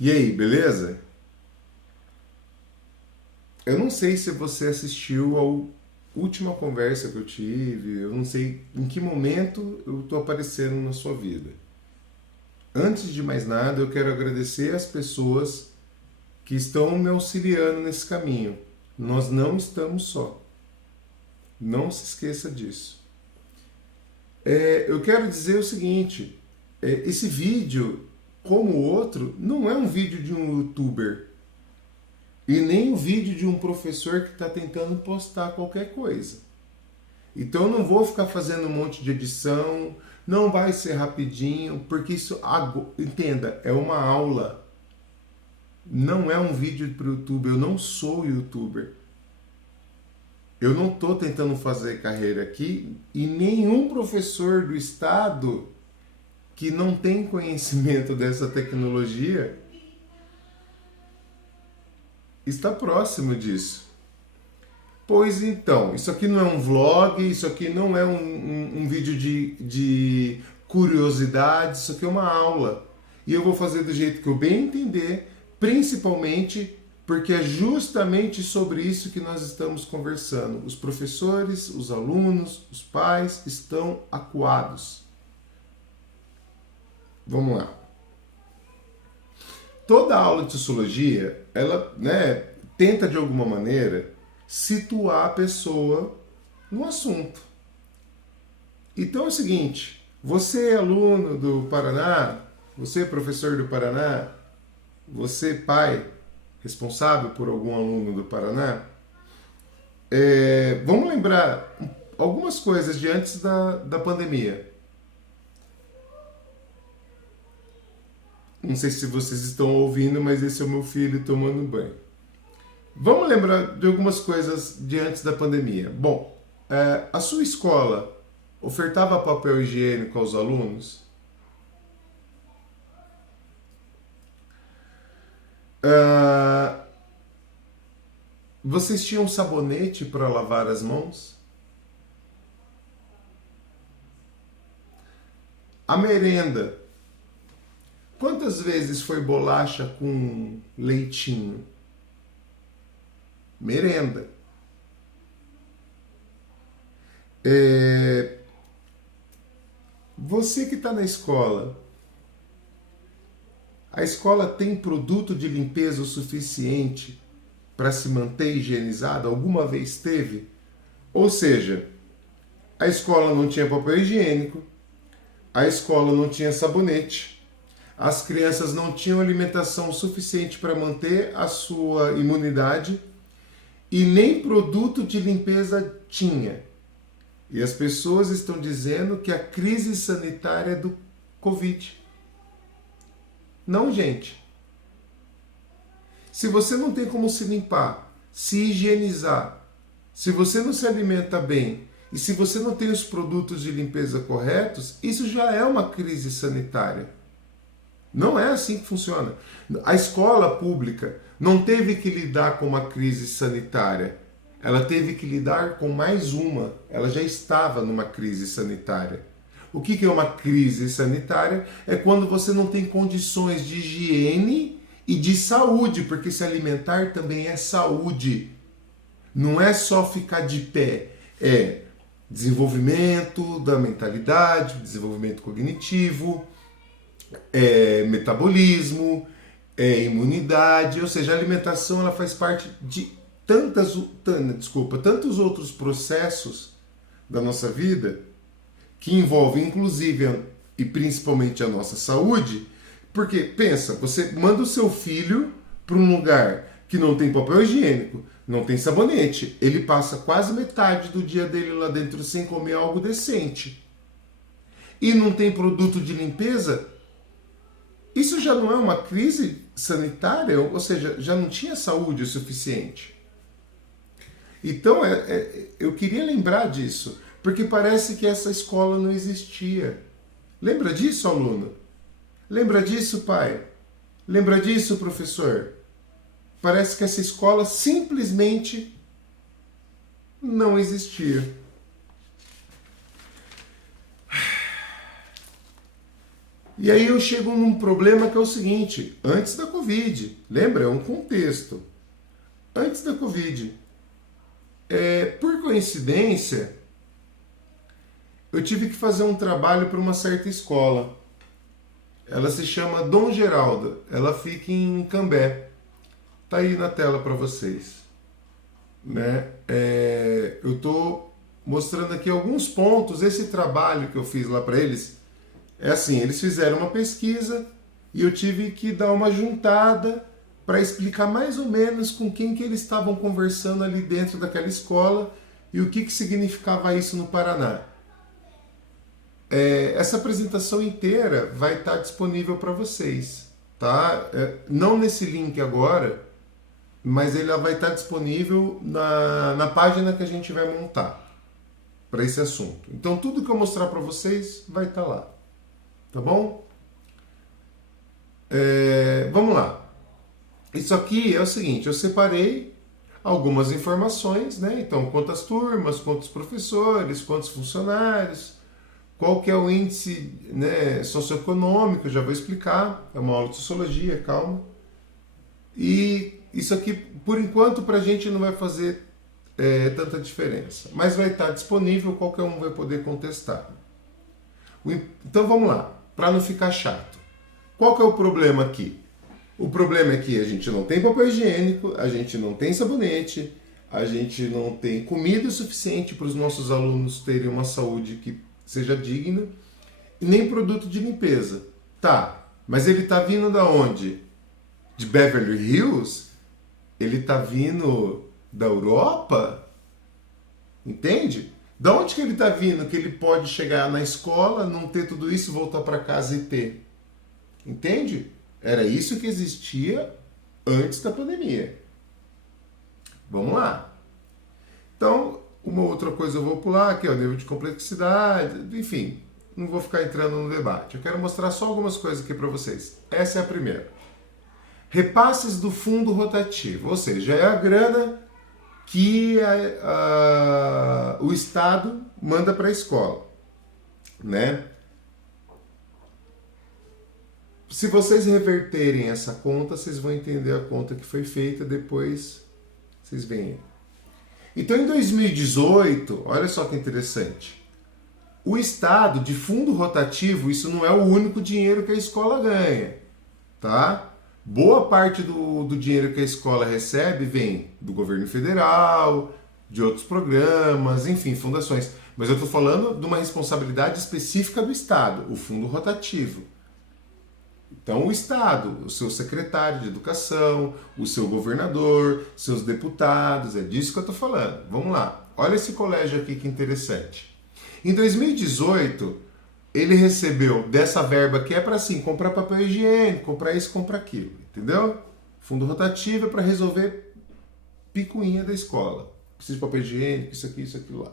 E aí, beleza? Eu não sei se você assistiu a última conversa que eu tive, eu não sei em que momento eu estou aparecendo na sua vida. Antes de mais nada, eu quero agradecer as pessoas que estão me auxiliando nesse caminho. Nós não estamos só. Não se esqueça disso. Eu quero dizer o seguinte: esse vídeo, como o outro, não é um vídeo de um youtuber. E nem o vídeo de um professor que está tentando postar qualquer coisa. Então eu não vou ficar fazendo um monte de edição, não vai ser rapidinho, porque isso, entenda, é uma aula. Não é um vídeo para o YouTube, eu não sou youtuber. Eu não estou tentando fazer carreira aqui e nenhum professor do estado que não tem conhecimento dessa tecnologia está próximo disso. Pois então, isso aqui não é um vlog, isso aqui não é um vídeo de curiosidade, isso aqui é uma aula. E eu vou fazer do jeito que eu bem entender, principalmente porque é justamente sobre isso que nós estamos conversando. Os professores, os alunos, os pais estão acuados. Vamos lá. Toda aula de sociologia, ela, tenta de alguma maneira situar a pessoa no assunto. Então é o seguinte, você é aluno do Paraná, você é professor do Paraná, você pai responsável por algum aluno do Paraná, vamos lembrar algumas coisas de antes da pandemia. Não sei se vocês estão ouvindo, mas esse é o meu filho tomando banho. Vamos lembrar de algumas coisas de antes da pandemia. Bom, a sua escola ofertava papel higiênico aos alunos? Ah, vocês tinham sabonete para lavar as mãos? A merenda. Quantas vezes foi bolacha com leitinho? Merenda. Você que está na escola, a escola tem produto de limpeza o suficiente para se manter higienizada? Alguma vez teve? Ou seja, a escola não tinha papel higiênico, a escola não tinha sabonete, as crianças não tinham alimentação suficiente para manter a sua imunidade e nem produto de limpeza tinha. E as pessoas estão dizendo que a crise sanitária é do Covid. Não, gente. Se você não tem como se limpar, se higienizar, se você não se alimenta bem e se você não tem os produtos de limpeza corretos, isso já é uma crise sanitária. Não é assim que funciona. A escola pública não teve que lidar com uma crise sanitária. Ela teve que lidar com mais uma. Ela já estava numa crise sanitária. O que é uma crise sanitária? É quando você não tem condições de higiene e de saúde, porque se alimentar também é saúde. Não é só ficar de pé. É desenvolvimento da mentalidade, desenvolvimento cognitivo, metabolismo, imunidade, ou seja, a alimentação ela faz parte de tantos outros processos da nossa vida que envolvem inclusive e principalmente a nossa saúde, porque pensa, você manda o seu filho para um lugar que não tem papel higiênico, não tem sabonete, ele passa quase metade do dia dele lá dentro sem comer algo decente e não tem produto de limpeza. Isso já não é uma crise sanitária? Ou seja, já não tinha saúde o suficiente. Então, eu queria lembrar disso, porque parece que essa escola não existia. Lembra disso, aluno? Lembra disso, pai? Lembra disso, professor? Parece que essa escola simplesmente não existia. E aí eu chego num problema que é o seguinte, antes da Covid, lembra? É um contexto. Antes da Covid, por coincidência, eu tive que fazer um trabalho para uma certa escola. Ela se chama Dom Geraldo, ela fica em Cambé. Tá aí na tela para vocês. Né? Eu estou mostrando aqui alguns pontos. Esse trabalho que eu fiz lá para eles é assim: eles fizeram uma pesquisa e eu tive que dar uma juntada para explicar mais ou menos com quem que eles estavam conversando ali dentro daquela escola e o que significava isso no Paraná. Essa apresentação inteira vai estar disponível para vocês, tá? Não nesse link agora, mas ele vai estar disponível na página que a gente vai montar para esse assunto. Então tudo que eu mostrar para vocês vai estar lá, tá bom? Vamos lá. Isso aqui é o seguinte, eu separei algumas informações, né? Então, quantas turmas, quantos professores, quantos funcionários, qual que é o índice, né, socioeconômico, eu já vou explicar, é uma aula de sociologia, calma. E isso aqui, por enquanto, para a gente não vai fazer tanta diferença, mas vai estar disponível, qualquer um vai poder contestar. Então vamos lá, para não ficar chato. Qual que é o problema aqui? O problema é que a gente não tem papel higiênico, a gente não tem sabonete, a gente não tem comida suficiente para os nossos alunos terem uma saúde que seja digna, e nem produto de limpeza. Tá, mas ele está vindo da onde? De Beverly Hills? Ele está vindo da Europa? Entende? Da onde que ele está vindo que ele pode chegar na escola, não ter tudo isso, voltar para casa e ter? Entende? Era isso que existia antes da pandemia. Vamos lá. Então, uma outra coisa eu vou pular, que é o nível de complexidade, enfim, não vou ficar entrando no debate. Eu quero mostrar só algumas coisas aqui para vocês. Essa é a primeira. Repasses do fundo rotativo, ou seja, é a grana que o Estado manda para a escola, né? Se vocês reverterem essa conta, vocês vão entender a conta que foi feita, depois vocês veem. Então, em 2018, olha só que interessante, o Estado, de fundo rotativo, isso não é o único dinheiro que a escola ganha, tá? Boa parte do dinheiro que a escola recebe vem do governo federal, de outros programas, enfim, fundações. Mas eu estou falando de uma responsabilidade específica do Estado, o fundo rotativo. Então, o Estado, o seu secretário de educação, o seu governador, seus deputados, é disso que eu estou falando. Vamos lá, olha esse colégio aqui que interessante. Em 2018, ele recebeu dessa verba que é para assim, comprar papel higiênico, comprar isso, comprar aquilo, entendeu? Fundo rotativo é para resolver picuinha da escola. Precisa de papel higiênico, isso aqui, isso, aquilo lá.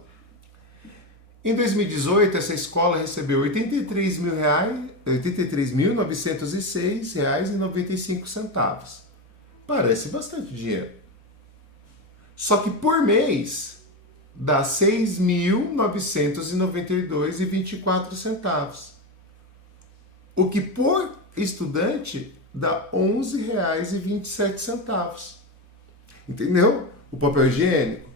Em 2018, essa escola recebeu R$ 83.906,95. Parece bastante dinheiro. Só que por mês dá R$ 6.992,24. O que por estudante dá R$ 11,27. Entendeu? O papel higiênico,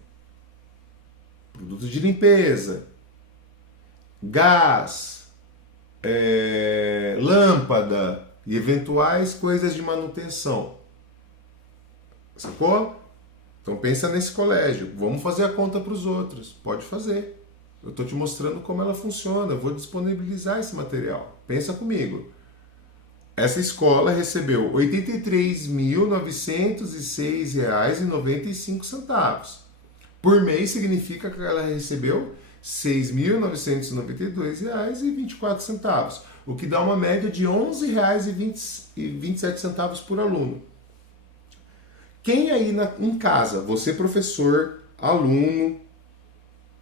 produto de limpeza, gás, lâmpada e eventuais coisas de manutenção. Sacou? Então pensa nesse colégio. Vamos fazer a conta para os outros. Pode fazer. Eu estou te mostrando como ela funciona. Eu vou disponibilizar esse material. Pensa comigo. Essa escola recebeu R$ 83.906,95. Por mês significa que ela recebeu R$ 6.992,24, o que dá uma média de R$ 11,27 por aluno. Quem aí em casa, você professor, aluno,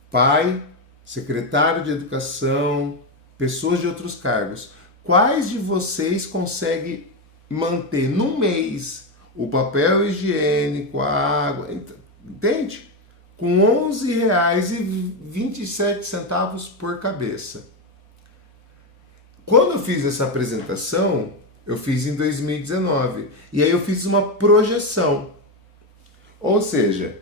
pai, secretário de educação, pessoas de outros cargos, quais de vocês conseguem manter no mês o papel higiênico, a água, entende? Com R$ 11,27 por cabeça. Quando eu fiz essa apresentação, eu fiz em 2019. E aí eu fiz uma projeção. Ou seja,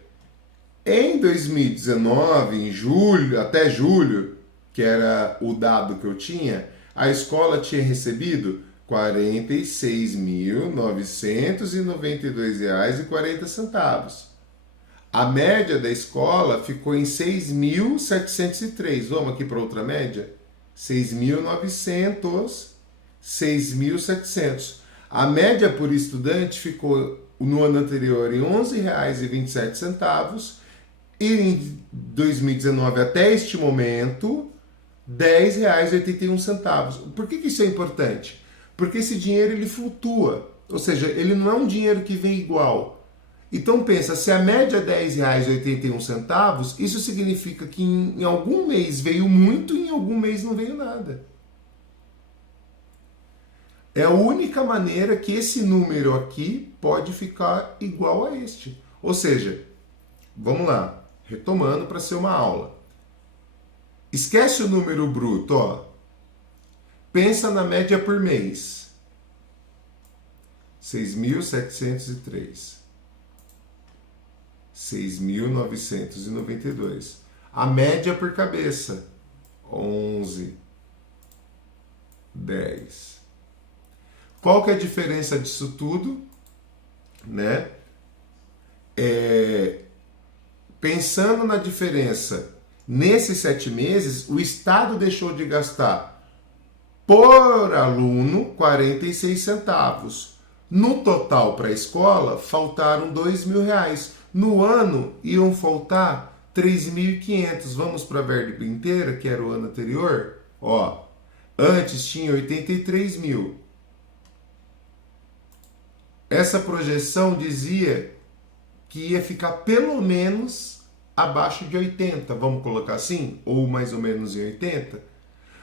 em 2019, em julho, até julho, que era o dado que eu tinha, a escola tinha recebido R$ 46.992,40. A média da escola ficou em 6.703. Vamos aqui para outra média? 6.900, 6.700. A média por estudante ficou no ano anterior em R$ 11,27 e em 2019 até este momento R$ 10,81. Por que isso é importante? Porque esse dinheiro ele flutua, ou seja, ele não é um dinheiro que vem igual. Então pensa, se a média é R$ 10,81, isso significa que em algum mês veio muito e em algum mês não veio nada. É a única maneira que esse número aqui pode ficar igual a este. Ou seja, vamos lá, retomando para ser uma aula. Esquece o número bruto, ó. Pensa na média por mês. 6.703. 6.992. A média por cabeça. 11. 10. Qual que é a diferença disso tudo? Né? Pensando na diferença, nesses 7 meses, o Estado deixou de gastar por aluno 46 centavos. No total para a escola, faltaram R$ 2.000. No ano, iam faltar 3.500. Vamos para a verba inteira, que era o ano anterior? Ó, antes tinha 83 mil. Essa projeção dizia que ia ficar pelo menos abaixo de 80, vamos colocar assim? Ou mais ou menos em 80.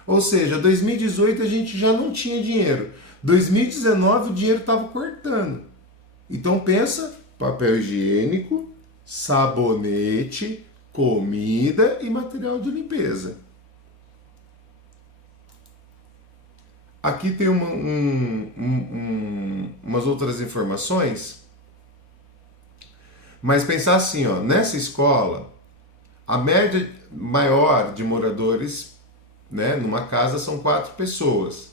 Ou seja, 2018 a gente já não tinha dinheiro. 2019 o dinheiro estava cortando. Então pensa, papel higiênico, sabonete, comida e material de limpeza. Aqui tem umas outras informações. Mas pensar assim, ó, nessa escola, a média maior de moradores, né, numa casa são 4 pessoas,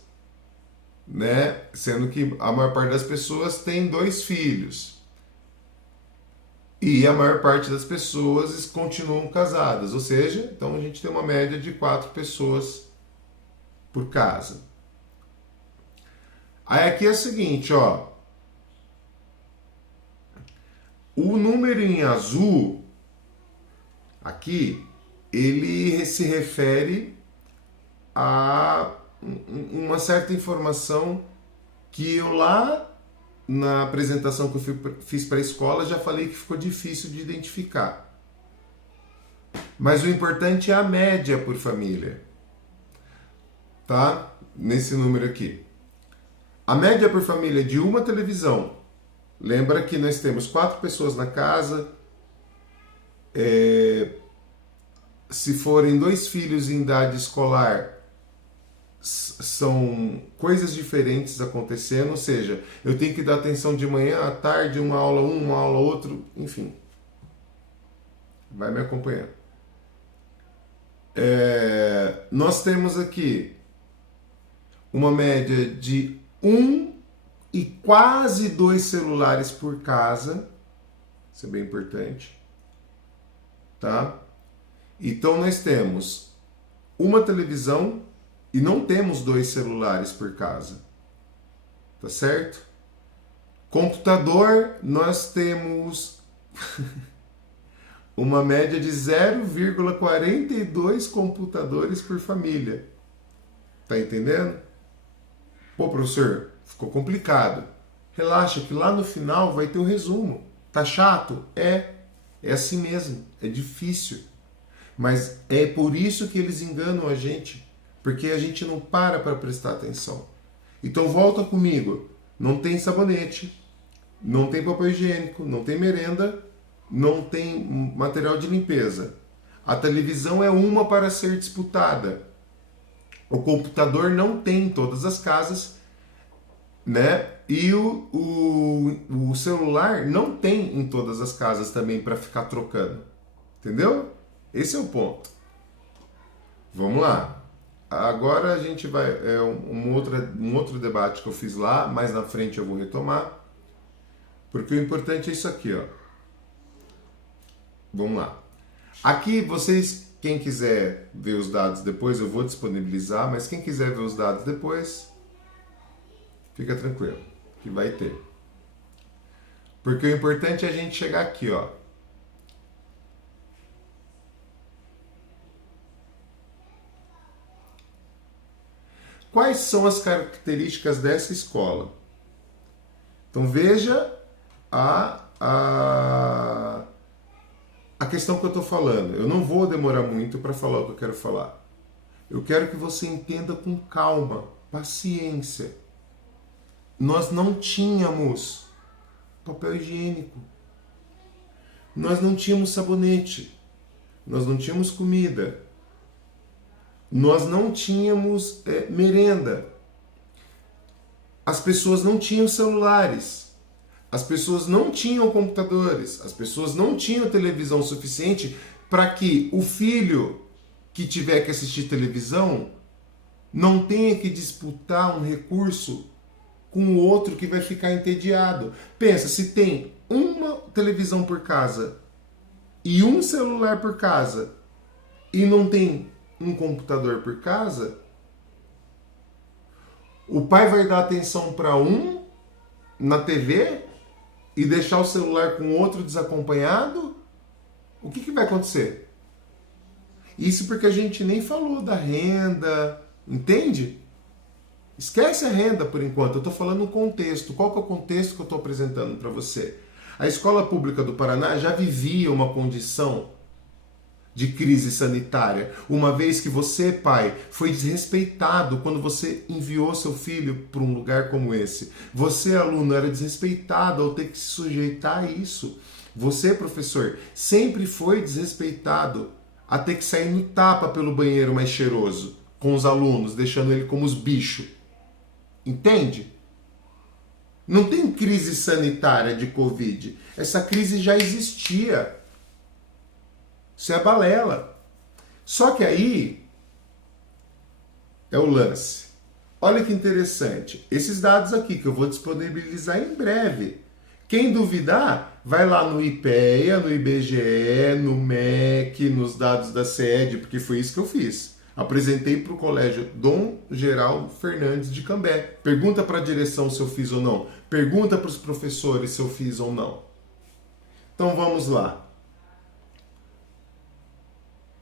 né, sendo que a maior parte das pessoas tem 2 filhos. E a maior parte das pessoas continuam casadas, ou seja, então a gente tem uma média de 4 pessoas por casa. Aí aqui é o seguinte, ó. O número em azul, aqui, ele se refere a uma certa informação que eu lá na apresentação que eu fiz para a escola já falei que ficou difícil de identificar. Mas o importante é a média por família, tá? Nesse número aqui. A média por família de uma televisão. Lembra que nós temos 4 pessoas na casa. Se forem 2 filhos em idade escolar, são coisas diferentes acontecendo. Ou seja, eu tenho que dar atenção de manhã, à tarde, uma aula uma aula outro, enfim. Vai me acompanhando. Nós temos aqui uma média de 1 e quase 2 celulares por casa. Isso é bem importante. Tá? Então nós temos uma televisão e não temos 2 celulares por casa. Tá certo? Computador, nós temos uma média de 0,42 computadores por família. Tá entendendo? Pô, professor, ficou complicado. Relaxa que lá no final vai ter o resumo. Tá chato? É assim mesmo. É difícil. Mas é por isso que eles enganam a gente. Porque a gente não para prestar atenção. Então volta comigo. Não tem sabonete, não tem papel higiênico, não tem merenda, não tem material de limpeza. A televisão é uma para ser disputada. O computador não tem em todas as casas, né? E o celular não tem em todas as casas também para ficar trocando. Entendeu? Esse é o ponto. Vamos lá. Agora a gente vai. Um outro debate que eu fiz lá, mais na frente eu vou retomar. Porque o importante é isso aqui, ó. Vamos lá. Aqui vocês, quem quiser ver os dados depois, eu vou disponibilizar, mas quem quiser ver os dados depois, fica tranquilo, que vai ter. Porque o importante é a gente chegar aqui, ó. Quais são as características dessa escola? Então veja a questão que eu estou falando. Eu não vou demorar muito para falar o que eu quero falar. Eu quero que você entenda com calma, paciência. Nós não tínhamos papel higiênico. Nós não tínhamos sabonete. Nós não tínhamos comida. Nós não tínhamos merenda. As pessoas não tinham celulares. As pessoas não tinham computadores. As pessoas não tinham televisão suficiente para que o filho que tiver que assistir televisão não tenha que disputar um recurso com o outro que vai ficar entediado. Pensa, se tem uma televisão por casa e um celular por casa e não tem um computador por casa, o pai vai dar atenção para um na TV e deixar o celular com outro desacompanhado? O que vai acontecer? Isso porque a gente nem falou da renda, entende? Esquece a renda por enquanto, eu estou falando um contexto. Qual que é o contexto que eu estou apresentando para você? A Escola Pública do Paraná já vivia uma condição de crise sanitária, uma vez que você, pai, foi desrespeitado quando você enviou seu filho para um lugar como esse. Você, aluno, era desrespeitado ao ter que se sujeitar a isso. Você, professor, sempre foi desrespeitado a ter que sair no tapa pelo banheiro mais cheiroso com os alunos, deixando ele como os bichos. Entende? Não tem crise sanitária de Covid. Essa crise já existia. Isso é balela. Só que aí é o lance. Olha que interessante. Esses dados aqui que eu vou disponibilizar em breve. Quem duvidar, vai lá no IPEA, no IBGE, no MEC, nos dados da SED, porque foi isso que eu fiz. Apresentei para o colégio Dom Geraldo Fernandes de Cambé. Pergunta para a direção se eu fiz ou não. Pergunta para os professores se eu fiz ou não. Então vamos lá.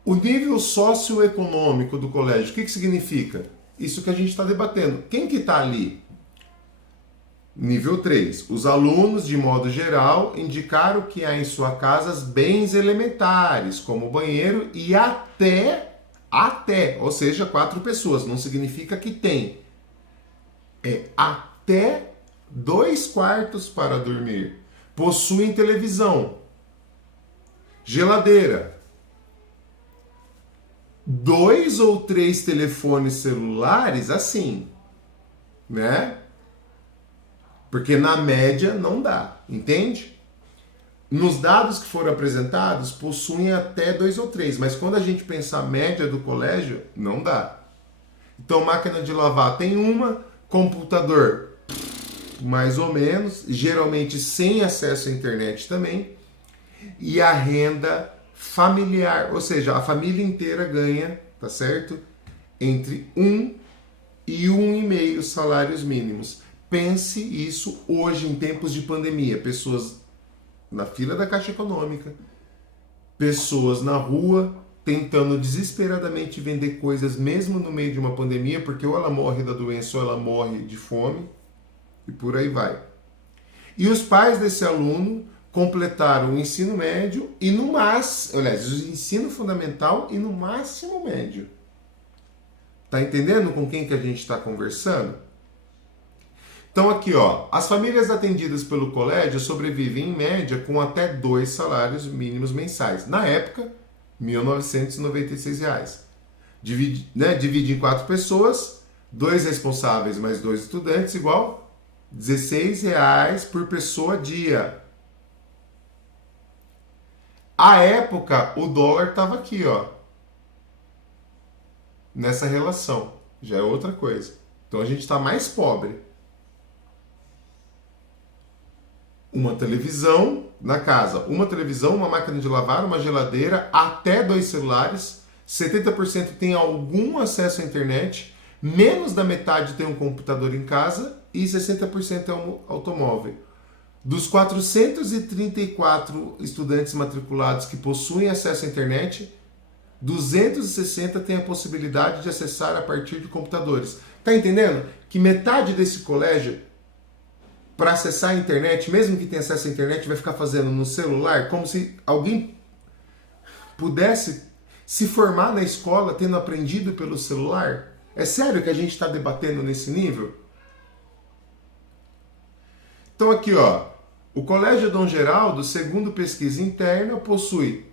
O nível socioeconômico do colégio, o que significa? Isso que a gente está debatendo. Quem que está ali? Nível 3. Os alunos, de modo geral, indicaram que há em sua casa bens elementares, como banheiro e até, ou seja, 4 pessoas. Não significa que tem. É até 2 quartos para dormir. Possuem televisão, geladeira, 2 ou 3 telefones celulares, assim, né? Porque na média não dá, entende? Nos dados que foram apresentados, possuem até 2 ou 3, mas quando a gente pensar a média do colégio, não dá. Então, máquina de lavar tem uma, computador mais ou menos, geralmente sem acesso à internet também, e a renda familiar, ou seja, a família inteira ganha, tá certo? Entre 1 e 1,5 salários mínimos. Pense isso hoje em tempos de pandemia, pessoas na fila da Caixa Econômica, pessoas na rua tentando desesperadamente vender coisas mesmo no meio de uma pandemia, porque ou ela morre da doença ou ela morre de fome, e por aí vai. E os pais desse aluno completaram o ensino médio e no máximo, aliás, o ensino fundamental e no máximo médio. Tá entendendo com quem que a gente está conversando? Então aqui, ó, as famílias atendidas pelo colégio sobrevivem em média com até 2 salários mínimos mensais. Na época, R$ 1.996. Divide em 4 pessoas, 2 responsáveis mais 2 estudantes, igual R$16 por pessoa dia. À época, o dólar estava aqui, ó, nessa relação. Já é outra coisa. Então a gente está mais pobre. Uma televisão na casa, uma televisão, uma máquina de lavar, uma geladeira, até 2 celulares, 70% tem algum acesso à internet, menos da metade tem um computador em casa e 60% é um automóvel. Dos 434 estudantes matriculados que possuem acesso à internet, 260 têm a possibilidade de acessar a partir de computadores. Tá entendendo? Que metade desse colégio, para acessar a internet, mesmo que tenha acesso à internet, vai ficar fazendo no celular, como se alguém pudesse se formar na escola tendo aprendido pelo celular. É sério que a gente está debatendo nesse nível? Então aqui, ó, o Colégio Dom Geraldo, segundo pesquisa interna, possui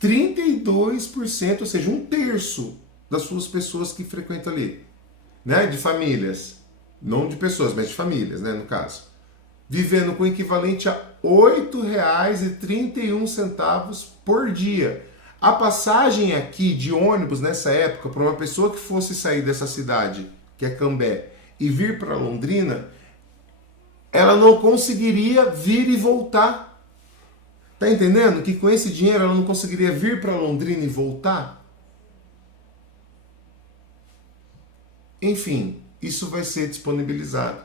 32%, ou seja, 1/3 das suas pessoas que frequentam ali, né, de famílias, não de pessoas, mas de famílias, né, no caso, vivendo com o equivalente a R$ 8,31 por dia. A passagem aqui de ônibus nessa época, para uma pessoa que fosse sair dessa cidade, que é Cambé, e vir para Londrina, ela não conseguiria vir e voltar. Tá entendendo? Que com esse dinheiro ela não conseguiria vir para Londrina e voltar? Enfim, isso vai ser disponibilizado.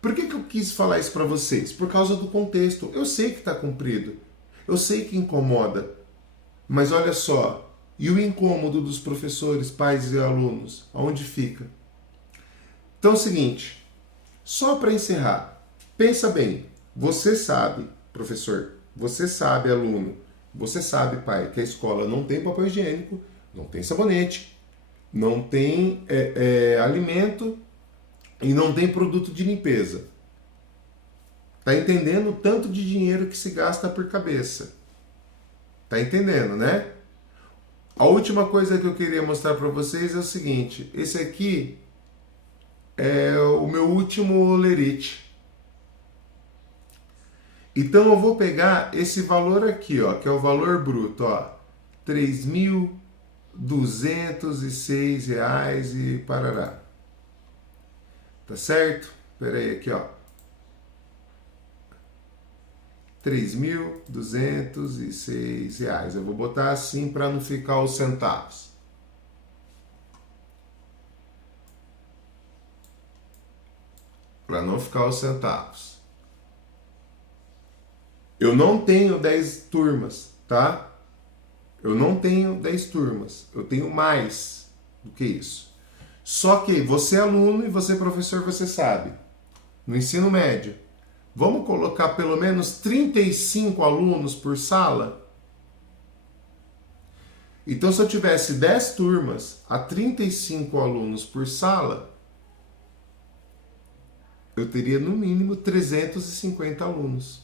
Por que eu quis falar isso para vocês? Por causa do contexto. Eu sei que está comprido. Eu sei que incomoda. Mas olha só. E o incômodo dos professores, pais e alunos? Aonde fica? Então é o seguinte. Só para encerrar. Pensa bem. Você sabe, professor. Você sabe, aluno. Você sabe, pai, que a escola não tem papel higiênico, não tem sabonete, não tem alimento e não tem produto de limpeza. Tá entendendo o tanto de dinheiro que se gasta por cabeça? Tá entendendo, né? A última coisa que eu queria mostrar para vocês é o seguinte. Esse aqui é o meu último lerite. Então eu vou pegar esse valor aqui, ó, que é o valor bruto, ó, R$ 3.206 e parará. Tá certo? Espera aí, aqui, ó. R$ 3.206. Eu vou botar assim para não ficar os centavos. Para não ficar os centavos. Eu não tenho 10 turmas, tá? Eu não tenho 10 turmas. Eu tenho mais do que isso. Só que você é aluno e você é professor, você sabe. No ensino médio, vamos colocar pelo menos 35 alunos por sala? Então, se eu tivesse 10 turmas a 35 alunos por sala, eu teria no mínimo 350 alunos.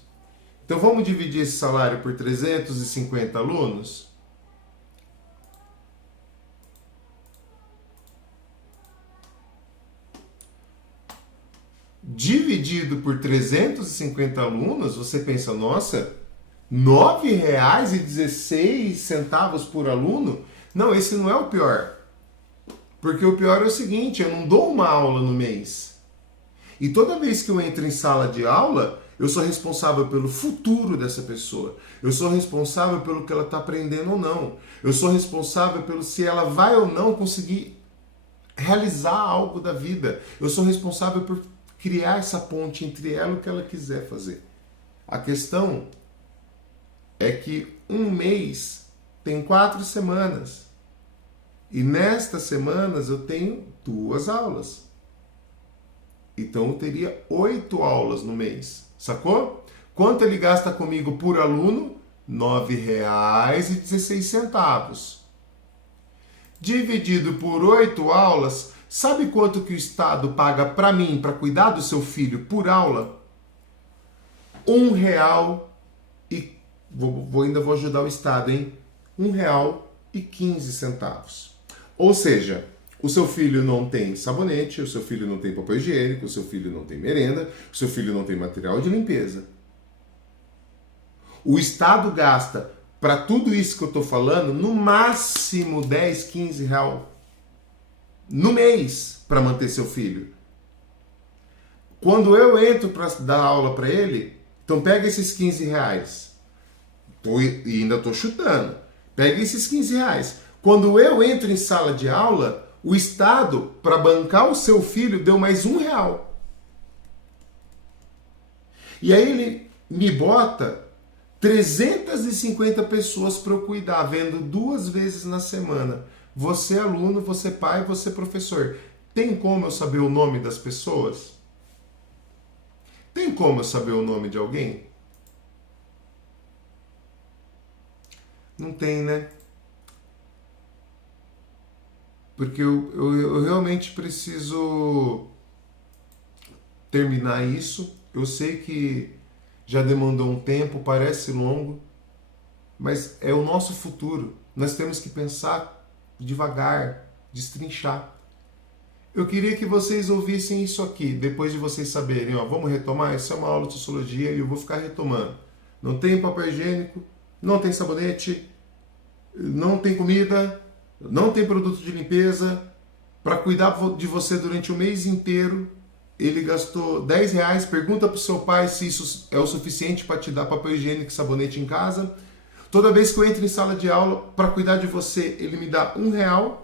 Então vamos dividir esse salário por 350 alunos? Dividido por 350 alunos, você pensa, nossa, R$ 9,16 por aluno? Não, esse não é o pior. Porque o pior é o seguinte, eu não dou uma aula no mês. E toda vez que eu entro em sala de aula, eu sou responsável pelo futuro dessa pessoa. Eu sou responsável pelo que ela está aprendendo ou não. Eu sou responsável pelo se ela vai ou não conseguir realizar algo da vida. Eu sou responsável por criar essa ponte entre ela e o que ela quiser fazer. A questão é que um mês tem 4 semanas. E nestas semanas eu tenho 2 aulas. Então eu teria 8 aulas no mês. Sacou? Quanto ele gasta comigo por aluno? R$ 9,16. Dividido por 8 aulas, sabe quanto que o Estado paga para mim, para cuidar do seu filho por aula? R$ 1,00 ainda vou ajudar o Estado, hein? R$ 1,15. Ou seja, o seu filho não tem sabonete, o seu filho não tem papel higiênico, o seu filho não tem merenda, o seu filho não tem material de limpeza. O Estado gasta, para tudo isso que eu estou falando, no máximo 10, 15 reais no mês para manter seu filho. Quando eu entro para dar aula para ele, então pega esses 15 reais. E ainda estou chutando. Pega esses 15 reais. Quando eu entro em sala de aula, o Estado, para bancar o seu filho, deu mais R$1. E aí ele me bota 350 pessoas para eu cuidar, vendo 2 vezes na semana. Você aluno, você pai, você professor. Tem como eu saber o nome das pessoas? Tem como eu saber o nome de alguém? Não tem, né? Porque eu realmente preciso terminar isso. Eu sei que já demandou um tempo, parece longo, mas é o nosso futuro. Nós temos que pensar devagar, destrinchar. Eu queria que vocês ouvissem isso aqui, depois de vocês saberem, ó, vamos retomar, essa é uma aula de sociologia e eu vou ficar retomando. Não tem papel higiênico, não tem sabonete, não tem comida, não tem produto de limpeza. Para cuidar de você durante o mês inteiro, ele gastou R$10. Pergunta para o seu pai se isso é o suficiente para te dar papel higiênico e sabonete em casa. Toda vez que eu entro em sala de aula para cuidar de você, ele me dá R$1.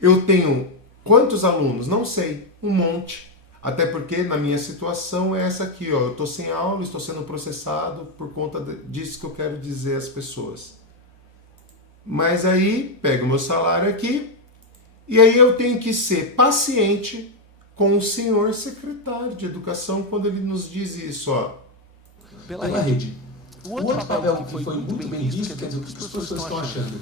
Eu tenho quantos alunos? Não sei, um monte. Até porque na minha situação é essa aqui, ó. Eu estou sem aula, estou sendo processado por conta disso que eu quero dizer às pessoas. Mas aí, pego o meu salário aqui, e aí eu tenho que ser paciente com o senhor secretário de educação quando ele nos diz isso, ó. Pela rede. O outro papel que foi muito bem visto, quer dizer, o que os professores estão achando?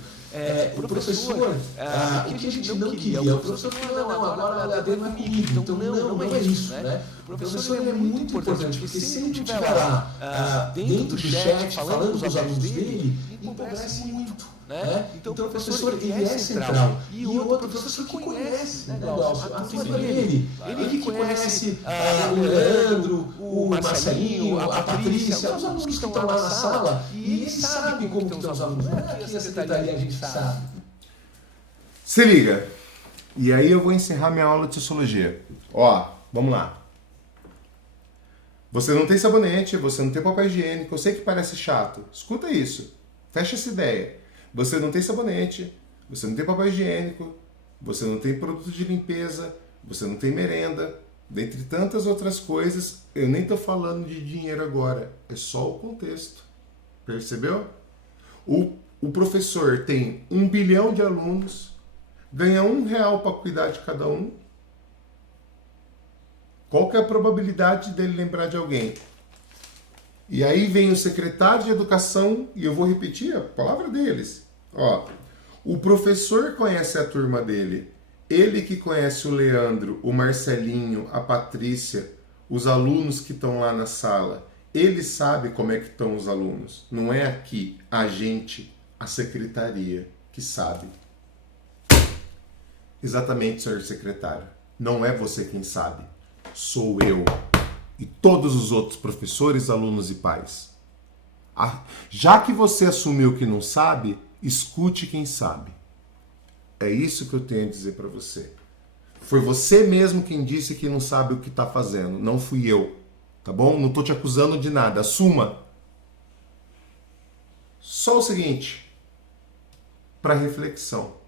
O professor, o que a gente não queria, o professor falou, não, agora a dele não é comigo, então não é isso, né? O professor é muito importante, porque se ele estiver lá dentro do chat, falando com os alunos dele, empobrece muito. Né? Então o professor ele é central. E o outro professor que conhece o negócio, a turma dele. Ele que conhece o Leandro, o Marcelinho, a Patrícia, os alunos que estão lá na sala. E ele sabe como estão os alunos. Não é aqui na secretaria a gente sabe. Se liga. E aí eu vou encerrar minha aula de sociologia. Ó, vamos lá. Você não tem sabonete, você não tem papel higiênico. Eu sei que parece chato. Escuta isso. Fecha essa ideia. Você não tem sabonete, você não tem papel higiênico, você não tem produto de limpeza, você não tem merenda, dentre tantas outras coisas. Eu nem estou falando de dinheiro agora, é só o contexto. Percebeu? O professor tem 1 bilhão de alunos, ganha R$1 para cuidar de cada um. Qual que é a probabilidade dele lembrar de alguém? E aí vem o secretário de educação, e eu vou repetir a palavra deles. Ó, o professor conhece a turma dele, ele que conhece o Leandro, o Marcelinho, a Patrícia, os alunos que estão lá na sala. Ele sabe como é que estão os alunos. Não é aqui a gente, a secretaria, que sabe. Exatamente, senhor secretário. Não é você quem sabe. Sou eu. E todos os outros professores, alunos e pais. Já que você assumiu que não sabe, escute quem sabe. É isso que eu tenho a dizer para você. Foi você mesmo quem disse que não sabe o que está fazendo, não fui eu. Tá bom? Não estou te acusando de nada. Assuma. Só o seguinte, para reflexão.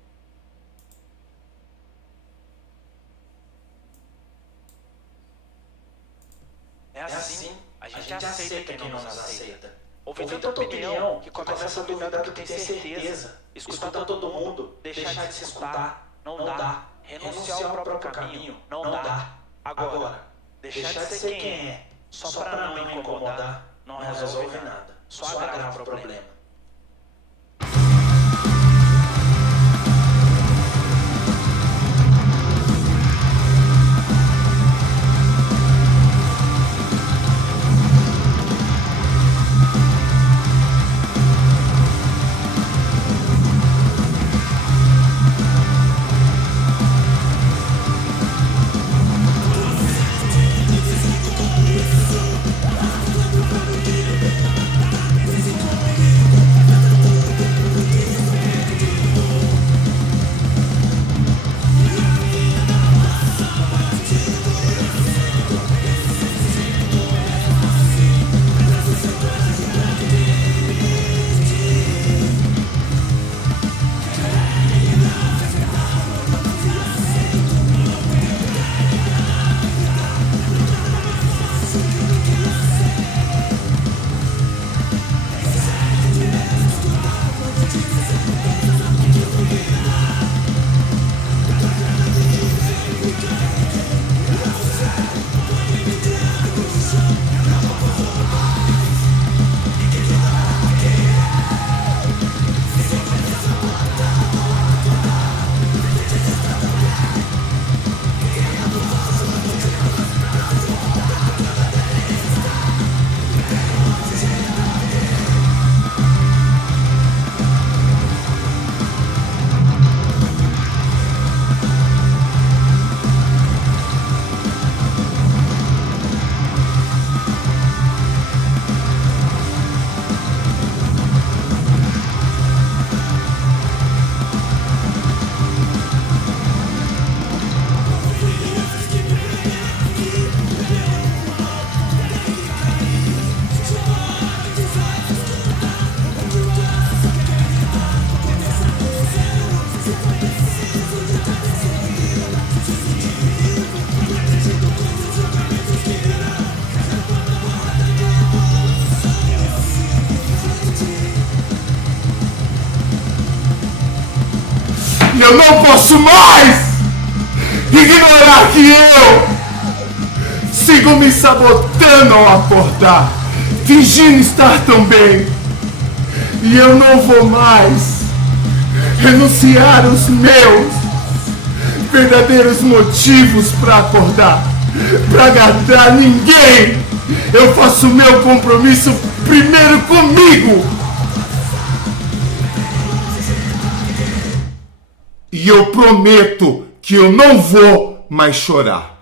É assim, a gente aceita quem não nos aceita. Ouvir tanta opinião que começa a duvidar do que tem certeza. Escutar todo mundo, deixar de se escutar, não dá. Renunciar ao próprio caminho, não dá. Agora, deixar de ser quem é, só para não incomodar, não resolve nada. Só agrava o problema. Eu não posso mais ignorar que eu sigo me sabotando ao acordar, fingindo estar tão bem. E eu não vou mais renunciar aos meus verdadeiros motivos para acordar, para agradar ninguém. Eu faço o meu compromisso primeiro comigo. E eu prometo que eu não vou mais chorar.